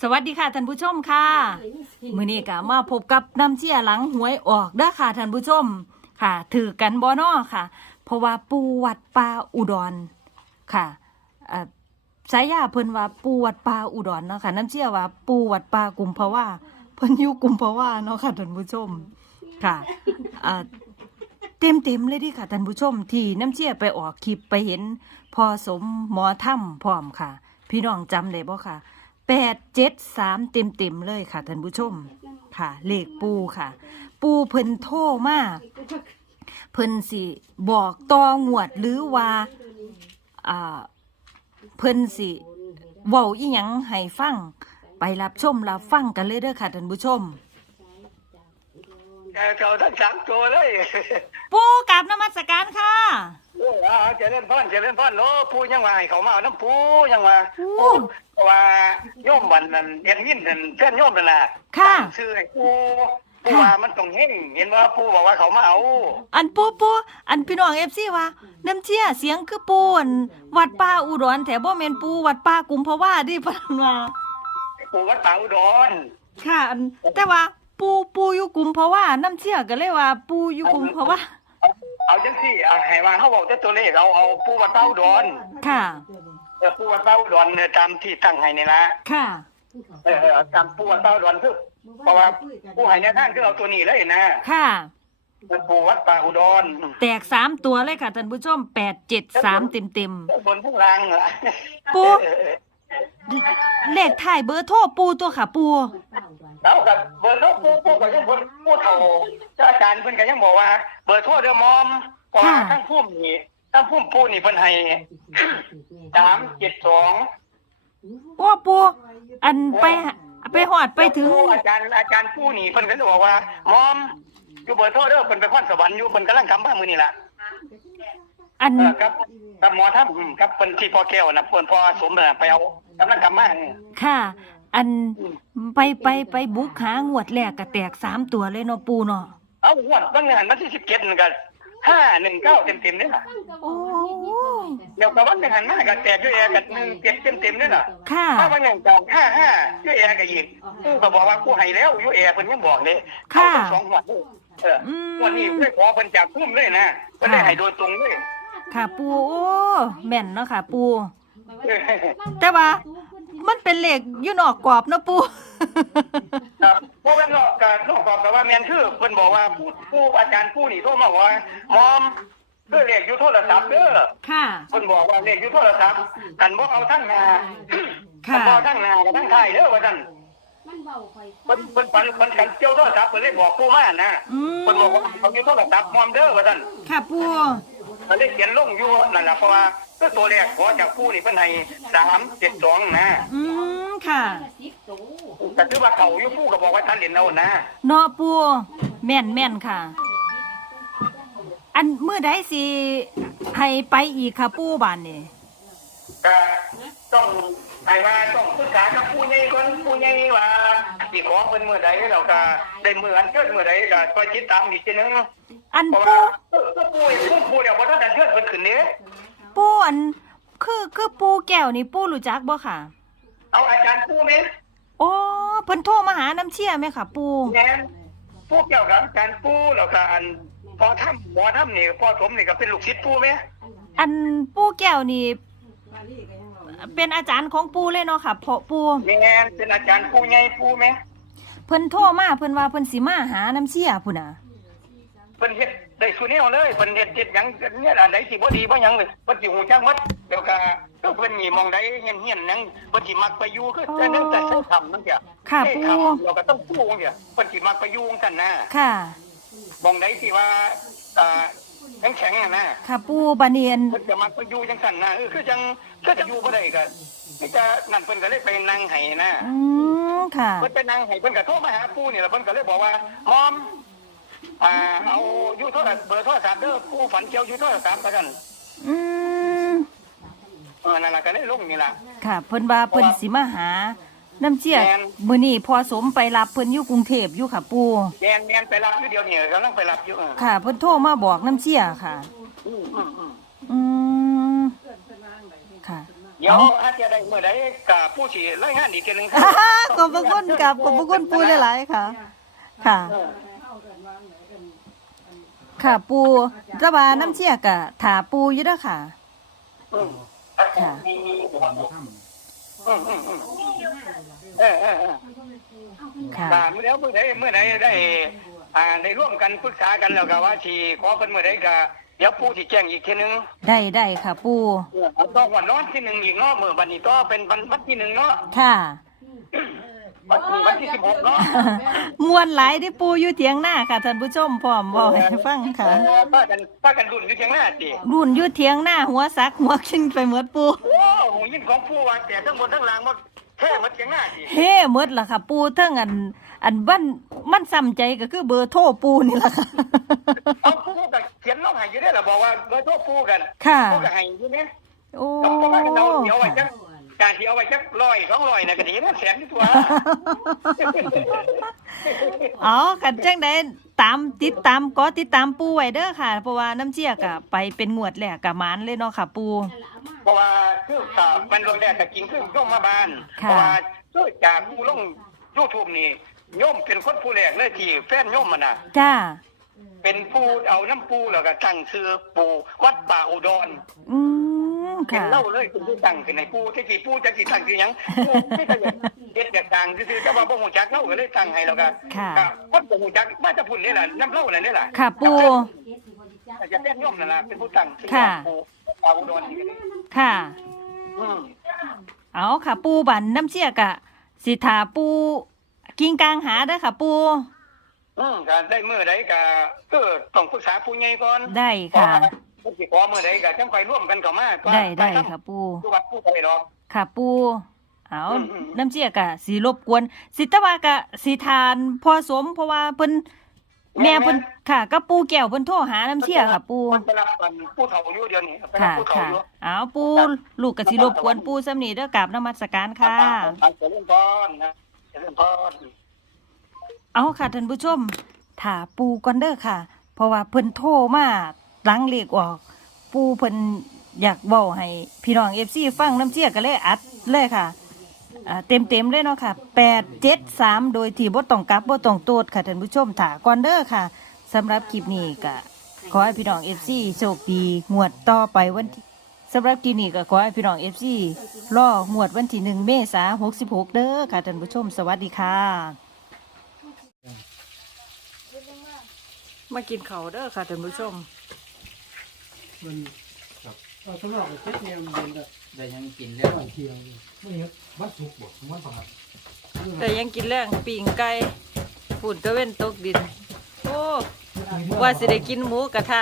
สวัสดีค่ะท่านผู้ชมค่ะมื้อนี้ก็มาพบกับน้ำเชี่ยหลังหวยออกเด้อค่ะท่านผู้ชมค่ะ ถือกันบ่นอค่ะ เพราะว่าปูวัดป่าอุดรค่ะเอ่อสายยาเพิ่นว่าปูวัดป่าอุดรเนาะค่ะน้ำเชี่ยว่าปูวัดป่ากุมภาวะเพิ่นอยู่กุมภาวะเนาะค่ะท่านผู้ชมค่ะเอ่อเต็มเต็มๆเลยเดิค่ะท่านผู้ชมที่น้ำเชี่ยไปออกคลิปไปเห็นพอสมหมอถ้ำพร้อมค่ะ พี่น้องจำได้บ่ค่ะ แปดเจ็ดสามเต็มเต็มๆเลยค่ะท่านผู้ชม ค่ะเลขปูค่ะ ปูเพิ่นโทรมาเพิ่นสิบอกต่องวดหรือว่าอ่าเพิ่นสิเว้าอีหยังให้ฟังไปรับชมรับฟังกันเลยเด้อค่ะท่านผู้ชมแกเก่าทั้งสามตัวเลย ปูกราบนมัสการค่ะ โอ้อาเจริญพรเจริญพรโลปูยังว่าให้เขามาเอาน้ำปูยังว่าโอ้ ปูว่าโยมวันนั้นเอ็นยินนั่นเพื่อนโยมนั่นน่ะค่ะตั้งชื่อให้ปูปูว่ามันต้องเฮงเห็นว่าปูบอกว่าเขามาเอาอันปูปูอันพี่น้องเอฟซีว่าน้ำเชี่ยเสียงคือปูอันวัดป่าอุดรแถวบ่แม่นปูวัดป่ากุมภาวะดิเพิ่นว่าปูวัดป่าอุดรค่ะอันแต่ว่าปูปูอยู่กลุ่มเพราะว่าน้ำเชี่ยก็เลยว่าปูอยู่กลุ่มเพราะว่า เอาเอาจังซี่เอาให้มาเขาบอกแต่ตัวเลขเอาเอาปูวัดป่าอุดรค่ะ เออปูวัดป่าอุดรเนี่ยตามที่ตั้งให้นี่ละค่ะ เออเออตามปูวัดป่าอุดรคือเพราะว่าปูให้แนวทางคือเอาตัวนี้เลยนะค่ะเป็นปูวัดป่าอุดรแตกสามตัวเลยค่ะท่านผู้ชมแปดเจ็ดสามเต็มเต็มบนข้างล่างเหรอปูเออเออๆเลขถ่ายเบอร์โทรปูตัวค่ะปู แล้วกับเบอร์โทรปูปูก็ยังเบอร์ปูเท่าเจ้าอาจารย์เพิ่นก็ยังบอกว่า เบอร์โทรเดอมอมเพราะว่าทั้งพุ่มนี่ทั้งพุ่มปูนี่เพิ่นให้สามเจ็ดสองโอ้ปูอันไปไปหอดไปถึง อาจารย์อาจารย์ปูนี่เพิ่นก็เลยบอกว่ามอมอยู่เบอร์โทรเด้อเพิ่นไปพรสวรรค์อยู่เพิ่นกำลังทำบ้านมื้อนี่ล่ะอันเออครับกับหมอท่านครับเพิ่นที่พ่อแก้วน่ะเพิ่นพ่อสมน่ะไปเอากำลังทำมาค่ะ อันไปไปไปบุกหางวดแรกก็แตกสามตัวเลยเนาะปูเนาะเอางวดบางงานวันที่17นั่นก็519เต็มๆเนี่ยล่ะโอ้เดี๋ยวกับวันหนึ่งหันมากับแตกด้วยแอร์กับหนึ่งเจ็ดเต็มเต็มๆด้วยน่ะค่ะถ้าวันหนึ่งกับห้าห้าด้วยแอร์กับอีกกูก็บอกว่ากูให้แล้วอยู่แอร์เพิ่นยังบอกเลยค่ะเอาทั้งสองหัวดเลยเอออมวันนี้เพื่อขอเพิ่นจากพุ่มเลยนะเพิ่นได้ค่ะให้โดยตรงเลยค่ะปูโอ้แม่นเนาะค่ะ ปูเออแต่ว่า มันเป็นเหล็กอยู่นอกกรอบเนาะปู ครับเพราะว่านอกจากนอกกรอบแต่ว่าแมนคือเพิ่นบอกว่าผู้ผู้อาจารย์ผู้นี่โทรมาบอกว่ามอมเพื่อเลขอยู่โทรศัพท์เด้อค่ะ เพิ่นบอกว่าเลขอยู่โทรศัพท์กันบ่เอาทั้งหน้าค่ะ กันบ่เอาทั้งหน้ากับทั้งท้ายเด้อว่าซั่นมันเบาไฟเพิ่นเพิ่นปันเพิ่นกันเกี่ยวโทรศัพท์เพิ่นเลยบอกผู้มานะอืมเพิ่นบอกว่าเขาอยู่โทรศัพท์มอมเด้อว่าซั่นค่ะปู เพิ่นเลยเขียนลงอยู่นั่นล่ะเพราะว่า คือตัวแรกขอจากผู้นี่เพิ่นให้372นะอืมค่ะสิบตัวแต่ถือว่าเขาอยู่ผู้ก็บอกว่าท่านเรียนเอานะเนาะปูแม่นแม่นค่ะ อันมื้อใดสิให้ไปอีกค่ะปูบ้านนี่ก็ต้องให้ว่าต้องปรึกษากับผู้ใหญ่ก่อนผู้ใหญ่ว่าสิขอเพิ่นมื้อใดแล้วก็ได้มื้ออันเกิดมื้อใดก็คอยติดตามอีกทีนึงอันเพราะปูว่าเออคือผู้ผู้ผู้เดี๋ยวบ่ทันได้เชิญเพิ่นขึ้นนี้ ปูอันคือคือปูแก้วนี่ปูรู้จักบ่ค่ะ เอาอาจารย์ผู้แม่โอ้เพิ่นโทรมาหาน้ำเชี่ยไหมค่ะ ปูแม่นผู้เกี่ยวกับอาจารย์ผู้แล้วก็อันพอทํหมอทํนี่พ่อสมนี่ก็เป็นลูกศิษย์ผู้แม่อันปูแก้วนี่เป็นอาจารย์ของปูเลยเนาะค่ะเพราะปูแม่นเป็นอาจารย์ผู้ใหญ่ผู้แม่เพิ่นโทรมาเพิ่นว่าเพิ่นสิมาหาน้ำเชี่ยพุ่นน่ะเพิ่นเฮ็ด ได้สุแนวเลยเพิ่นเฮ็ดเฮ็ดหยังเนี่ยอันใดสิบ่ดีบ่หยังเลยเพิ่นสิฮู้จักหมดแล้วก็ก็เพิ่นนี่มองใดเฮียนเฮียนหยังเพิ่นสิมักไปอยู่คือแต่นั่นแต่ใช้คำนั่นเดียวค่ะใช้ปูคำเราก็ต้องพูดเนี่ยเพิ่นสิมักไปอยู่กันนะค่ะมองใดสิว่าอ่าแข็งๆน่ะนะค่ะปูบาเนียนเพิ่นจะมักไปอยู่จังซั่นนะเออคือจังคือจะอยู่บ่ได้ก็นี่จะนั่นเพิ่นก็เลยไปนั่งให้นะอืมค่ะเพิ่นไปนั่งให้เพิ่นก็โทรมาหาปู่นี่ล่ะเพิ่นก็เลยบอกว่ามอมอ่า เอาอยู่โทรศัพท์เบอร์โทรศัพท์เด้อปู่ฝันเกี่ยวอยู่โทรศัพท์แล้วกันอืมเออนั่นล่ะก็เลยลงนี่ล่ะ ค่ะ เพิ่นว่าเพิ่นสิมาหา น้ำเชี่ยแม่น มื้อนี้พอสมไปรับเพิ่นอยู่กรุงเทพอยู่ค่ะปูแมนแมนไปรับอยู่เดียวนี่กำลังไปรับอยู่เออค่ะ เพิ่นโทรมาบอกน้ำเชี่ยค่ะ อืมอืมอืมอืมค่ะเดี๋ยวอาจจะได้เมื่อใดกับผู้สิรายงานอีกทีหนึงขอบพระคุณกับขอบพระคุณปูหลายๆค่ะ ค่ะ เออ ค่ะปูแตะบาน้ำเชี่ยกะถาปูอยู่เด้อค่ะ อืมค่ะ มีมีอืมอืมอืมเออเออเออค่ะตามเดี๋ยวเมื่อใดเมื่อใดได้อ่าได้ร่วมกันปรึกษากันแล้วก็ว่าสิขอเพิ่นเมื่อใดก็เดี๋ยวผู้สิแจ้งอีกทีหนึงได้ได้ค่ะปูเออเอาต้องวันนอนที่หนึ่งอีกเนาะมื้อวันนี้ก็เป็นวันวันที่หนึ่งเนาะ ค่ะ วันนี้วันที่สิบหกเนาะมวนหลายที่ปูอยู่เถียงหน้าค่ะท่านผู้ชมพร้อมบอกให้ฟังค่ะ เออป้ากันป้ากันรุ่นอยู่เชียงหน้าสิรุ่นอยู่เถียงหน้าหัวซักหัวขึ้นไปหมดปู โอ้โหยินของผู้ว่าแต่ทั้งบนทั้งล่างหมดแค่หมดเชียงหน้าสิเฮ้หมดล่ะค่ะ ปูเทั้งอัน อันบ้านมันซ้ำใจก็คือเบอร์โทรปูนี่ล่ะค่ะ เอาผู้ก็เขียนลงให้อยู่ได้อล่ะบอกว่าเบอร์โทรผู้กันค่ะ ผู้ก็ให้อยู่เนี่ยโอ้ ต้องต้องมากันเอาเดี๋ยวเอาไว้จัก การที่เอาไว้จักร้อยสองร้อยน่ะก็ดีนะแสนนี่ตัวอ๋อกันจังไดตามติดตามก็ติดตามปูไว้เด้อค่ะ เพราะว่าน้ำเจียกะไปเป็นงวดแรกกะหมานเลยเนาะค่ะ ปู เพราะว่าคือข่าวมันลงแรกก็จริงคือโยมมาบ้านค่ะเพราะว่าคือจากผู้ลงยูทูบนี่โยมเป็นคนผู้แรกเลยที่แฟนโยมมันน่ะ จ้า เป็นผู้เอาน้ำปูแล้วก็ตั้งชื่อปูวัดป่าอุดรอืม เป็นค่ะเล่าเลยเป็นผู้ตั้งขึ้นในปูจะกี่ปูจะกี่ตั้งคือหยังปูไม่ใช่อย่างเด็ดอยากดังคือๆแต่ว่าบ่ฮู้จักเล่าก็เลยตั้งให้แล้วก็ค่ะก็คนบ่ฮู้จักมาจะพูดนี่ล่ะน้ำเล่านั่นนี่ล่ะค่ะปูจะเป็นโยมนั่นล่ะเป็นผู้ตั้งชื่อค่ะปูป่าอุดรนี่ค่ะอืมเอาค่ะ ปูบันน้ำเจียกะสิถาปูกิงกลางหาเด้อค่ะ ปูอืมก็ได้มื้อใดก็ก็ต้องปรึกษาผู้ใหญ่ก่อนได้ค่ะ ผู้สิขอมื้อใดก็จังค่อยร่วมกันเข้ามาก็ได้ได้ค่ะปูผู้วัดผู้ใดดอกค่ะปูเอาอืมอืม น้ำเจียกะสีรบกวน สิแตะว่ากะสีทานพอสมเพราะว่าเพิ่นแม่เพิ่นค่ะก็ปูแก้วเพิ่นโทรหาน้ำเจียค่ะปู มันไปรับกันผู้เฒ่าอยู่เดี๋ยวนี้ไปรับค่ะผู้เฒ่าค่ะ อยู่ เอาปูลูกกะสิรบกวนปูสำนีเด้อกราบนมัสการค่ะครับเจริญพรนะเจริญพรเอาค่ะท่านผู้ชมถาปูก่อนเด้อค่ะ เพราะว่าเพิ่นโทรมา หลังเลขออก ปูเพิ่นอยากเว้าให้พี่น้อง FC ฟังน้ำเจียก็เลยอัดเลยค่ะอ่าเต็มเลยเนาะค่ะ873โดยที่บ่ต้องกลับบ่ต้องโตดค่ะท่านผู้ชมถากอนเด้อค่ะสำหรับคลิปนี้ก็ขอให้พี่น้อง FC โชคดีงวดต่อไปวันที่สำหรับคลิปนี้ก็ขอให้พี่น้อง FC รองวดวันที่1เมษายน66เด้อค่ะท่านผู้ชมสวัสดีค่ะ มากินเขาวเด้อค่ะท่านผู้ชม มันครับ เอาสำหรับเช็ดเนี่ยมันเป็นแบบได้ยังกินแล้วหวานเทียงไม่เห็นมันสุกบ่มันฝังแต่ยังกินแรงปิ่งไก่ฝุ่นตะเว้นตกดิน โอ้ ว่าสิได้กินหมูกระทะ